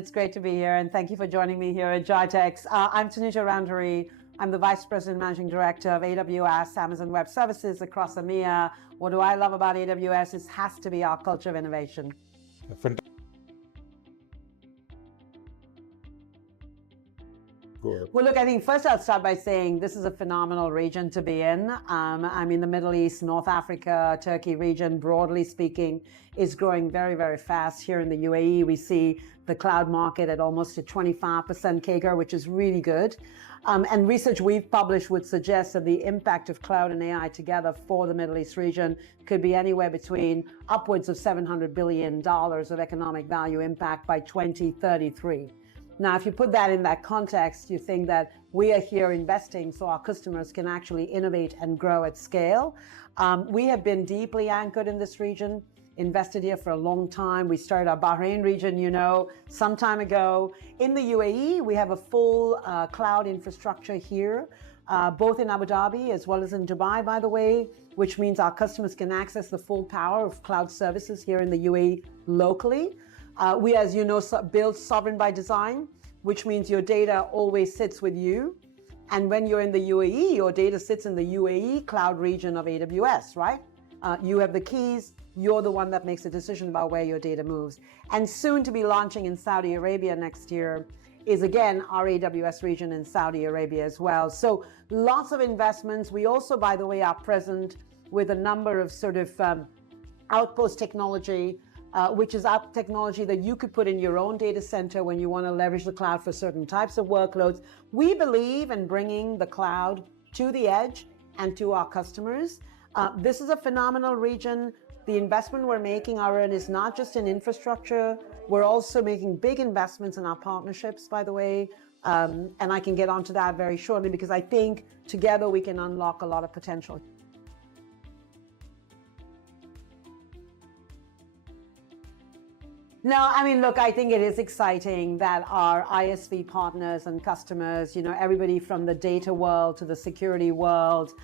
It's great to be here, and thank you for joining me here at GITEX. I'm Tanuja Randery. I'm the Vice President Managing Director of AWS, Amazon Web Services across EMEA. What do I love about AWS? It has to be our culture of innovation. Well, look, I think first I'll start by saying this is a phenomenal region to be in. I mean, the Middle East, North Africa, Turkey region, broadly speaking, is growing very, very fast. Here in the UAE, we see the cloud market at almost a 25% CAGR, which is really good. And research we've published would suggest that the impact of cloud and AI together for the Middle East region could be anywhere between upwards of $700 billion of economic value impact by 2033. Now, if you put that in that context, you think that we are here investing so our customers can actually innovate and grow at scale. We have been deeply anchored in this region, invested here for a long time. We started our Bahrain region, some time ago. In the UAE, we have a full cloud infrastructure here, both in Abu Dhabi as well as in Dubai, by the way, which means our customers can access the full power of cloud services here in the UAE locally. We, as you know, build sovereign by design, which means your data always sits with you. And when you're in the UAE, your data sits in the UAE cloud region of AWS, right? You have the keys. You're the one that makes a decision about where your data moves. And soon to be launching in Saudi Arabia next year is, again, our AWS region in Saudi Arabia as well. So lots of investments. We also, by the way, are present with a number of sort of outpost technology, which is app technology that you could put in your own data center when you want to leverage the cloud for certain types of workloads. We believe in bringing the cloud to the edge and to our customers. This is a phenomenal region. The investment we're making, Arun, is not just in infrastructure. We're also making big investments in our partnerships, by the way. And I can get onto that very shortly because I think together we can unlock a lot of potential. No, I mean, look, I think it is exciting that our ISV partners and customers, everybody from the data world to the security world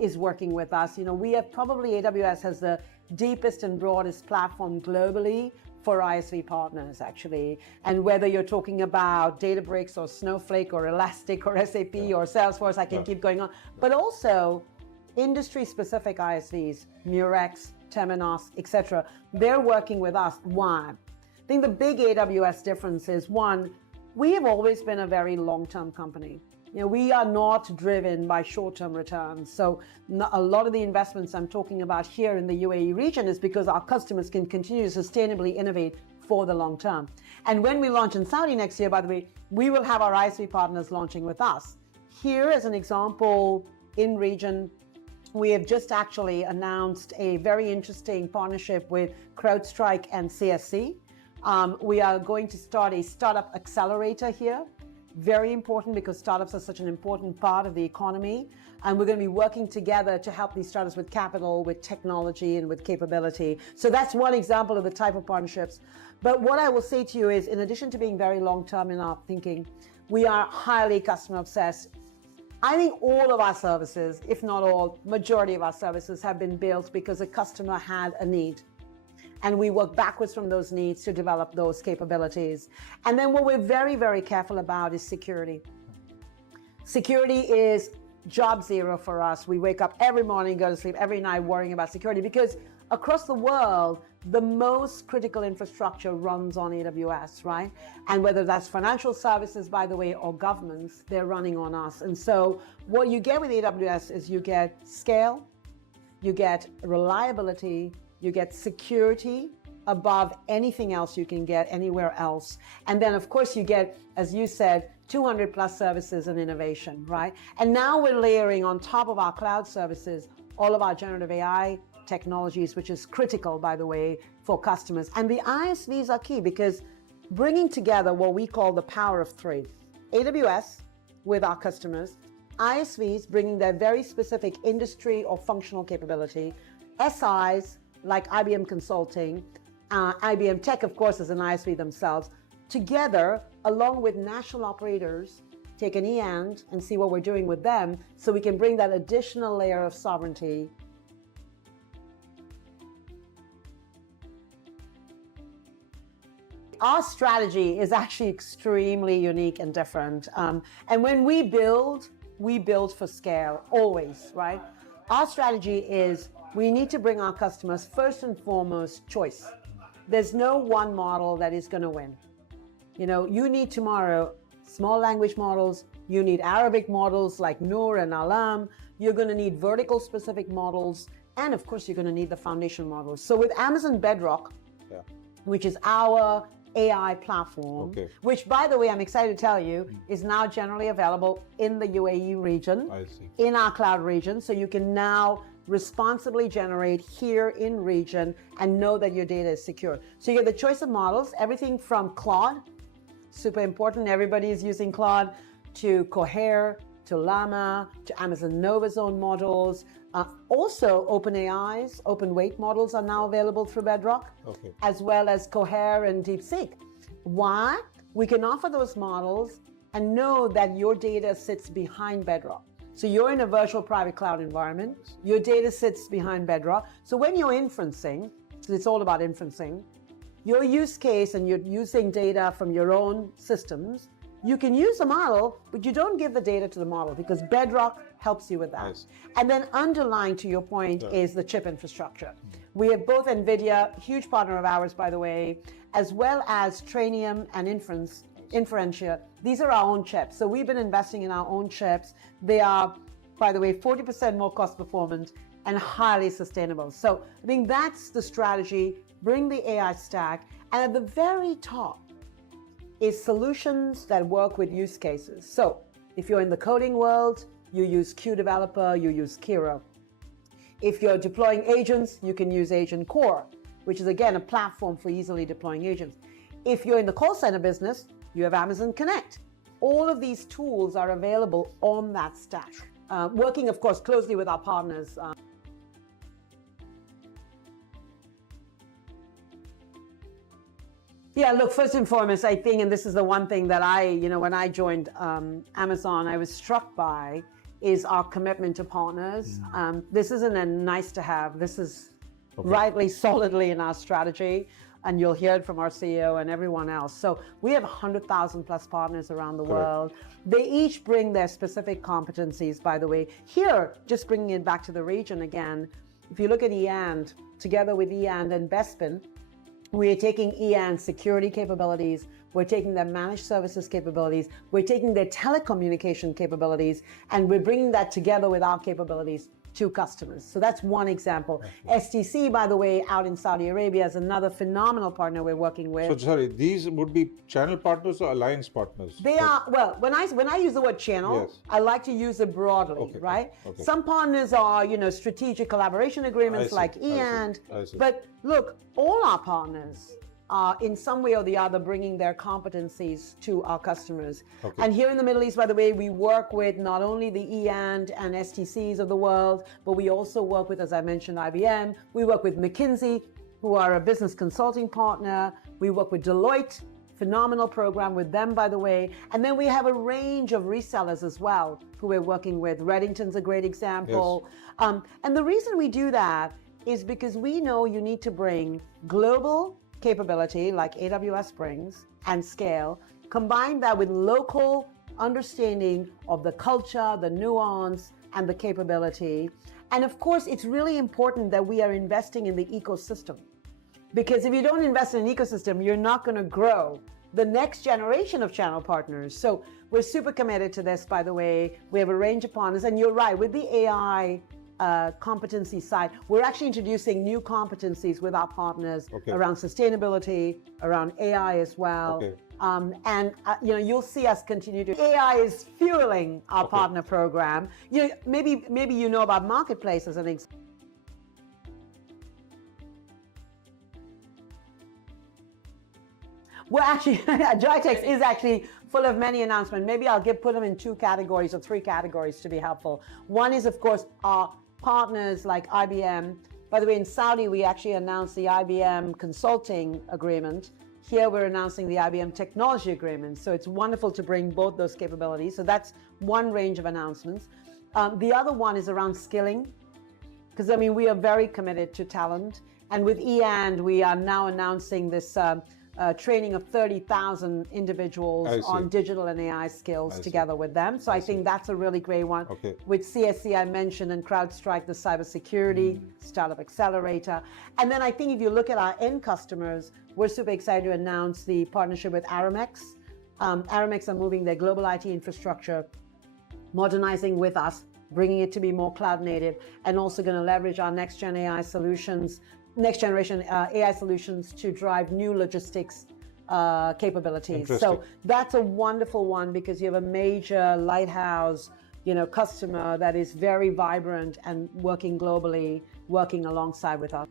is working with us. We have probably, AWS has the deepest and broadest platform globally for ISV partners, actually. And whether you're talking about Databricks or Snowflake or Elastic or SAP or Salesforce, I can keep going on. But also industry-specific ISVs, Murex, Temenos, etc. They're working with us. Why? I think the big AWS difference is, one, we have always been a very long-term company. We are not driven by short-term returns. So a lot of the investments I'm talking about here in the UAE region is because our customers can continue to sustainably innovate for the long term. And when we launch in Saudi next year, by the way, we will have our ISV partners launching with us. Here, as an example, in region, we have just actually announced a very interesting partnership with CrowdStrike and CSC. We are going to start a startup accelerator here. Very important because startups are such an important part of the economy. And we're going to be working together to help these startups with capital, with technology, and with capability. So that's one example of the type of partnerships. But what I will say to you is, in addition to being very long-term in our thinking, we are highly customer obsessed. I think all of our services, if not all, majority of our services have been built because a customer had a need. And we work backwards from those needs to develop those capabilities. And then what we're very, very careful about is security. Security is job zero for us. We wake up every morning, go to sleep every night worrying about security because across the world, the most critical infrastructure runs on AWS, right? And whether that's financial services, by the way, or governments, they're running on us. And so what you get with AWS is you get scale, you get reliability, you get security above anything else you can get anywhere else. And then, of course, you get, as you said, 200 plus services and innovation, right? And now we're layering on top of our cloud services, all of our generative AI technologies, which is critical, by the way, for customers. And the ISVs are key because bringing together what we call the power of three, AWS with our customers, ISVs bringing their very specific industry or functional capability, SIs, like IBM Consulting, IBM Tech, of course, as an ISV themselves, together, along with national operators, take an and see what we're doing with them so we can bring that additional layer of sovereignty Our strategy is actually extremely unique and different. And when we build for scale, always, right? Our strategy is we need to bring our customers first and foremost choice. There's no one model that is going to win. You know, you need tomorrow small language models, you need Arabic models like Noor and Alam, you're going to need vertical specific models, and of course, you're going to need the foundation models. So with Amazon Bedrock, which is our AI platform, which, by the way, I'm excited to tell you, is now generally available in the UAE region, in our cloud region. So you can now responsibly generate here in region and know that your data is secure. So you get the choice of models, everything from Claude, super important, everybody is using Claude, to Cohere, to Llama, to Amazon Nova Zone models. Also, OpenAI's open weight models are now available through Bedrock, as well as Cohere and DeepSeek. Why? We can offer those models and know that your data sits behind Bedrock. So you're in a virtual private cloud environment, your data sits behind Bedrock. So when you're inferencing, so it's all about inferencing, your use case and you're using data from your own systems, you can use a model, but you don't give the data to the model because Bedrock helps you with that. And then underlying to your point is the chip infrastructure. We have both NVIDIA, huge partner of ours, by the way, as well as Trainium and Inferentia. These are our own chips. So we've been investing in our own chips. They are, by the way, 40% more cost performant and highly sustainable. So I think that's the strategy, bring the AI stack. And at the very top is solutions that work with use cases. So if you're in the coding world, you use QDeveloper, you use Kiro. If you're deploying agents, you can use Agent Core, which is again a platform for easily deploying agents. If you're in the call center business, you have Amazon Connect. All of these tools are available on that stack. Working, of course, closely with our partners. Yeah, look, first and foremost, I think, and this is the one thing that when I joined Amazon, I was struck by, is our commitment to partners. This isn't a nice to have. This is rightly, solidly in our strategy, and you'll hear it from our CEO and everyone else. So we have 100,000 plus partners around the world. They each bring their specific competencies, by the way. Here, just bringing it back to the region again, if you look at EAND, together with EAND and Bespin, we are taking EAN's security capabilities, we're taking their managed services capabilities, we're taking their telecommunication capabilities, and we're bringing that together with our capabilities to customers. So that's one example. STC, by the way, out in Saudi Arabia is another phenomenal partner we're working with. So sorry, these would be channel partners or alliance partners? They are, well, when I use the word channel, I like to use it broadly, right? Some partners are, strategic collaboration agreements like EAND, but look, all our partners are in some way or the other bringing their competencies to our customers. And here in the Middle East, by the way, we work with not only the EAND and STCs of the world, but we also work with, as I mentioned, IBM. We work with McKinsey, who are a business consulting partner. We work with Deloitte, phenomenal program with them, by the way. And then we have a range of resellers as well, who we're working with. Reddington's a great example. And the reason we do that is because we know you need to bring global capability like AWS brings and scale, combine that with local understanding of the culture, the nuance, and the capability. And of course, it's really important that we are investing in the ecosystem, because if you don't invest in an ecosystem, you're not going to grow the next generation of channel partners. So we're super committed to this, by the way. We have a range of partners, and you're right, with the AI competency side, we're actually introducing new competencies with our partners around sustainability, around AI as well. And you'll see us continue to. AI is fueling our partner program. Maybe you know about Marketplace as an example. Well, actually, GITEX is actually full of many announcements. Maybe I'll put them in 2 categories or 3 categories to be helpful. One is, of course, our partners like IBM. By the way, in Saudi, we actually announced the IBM consulting agreement. Here, we're announcing the IBM technology agreement. So it's wonderful to bring both those capabilities. So that's one range of announcements. The other one is around skilling, because we are very committed to talent. And with EAND, we are now announcing this training of 30,000 individuals on digital and AI skills together with them. So I think that's a really great one. With CSC, I mentioned, and CrowdStrike, the cybersecurity startup accelerator. And then I think if you look at our end customers, we're super excited to announce the partnership with Aramex. Aramex are moving their global IT infrastructure, modernizing with us, bringing it to be more cloud native, and also going to leverage our next generation AI solutions to drive new logistics capabilities. So that's a wonderful one because you have a major lighthouse, customer that is very vibrant and working globally, working alongside with us.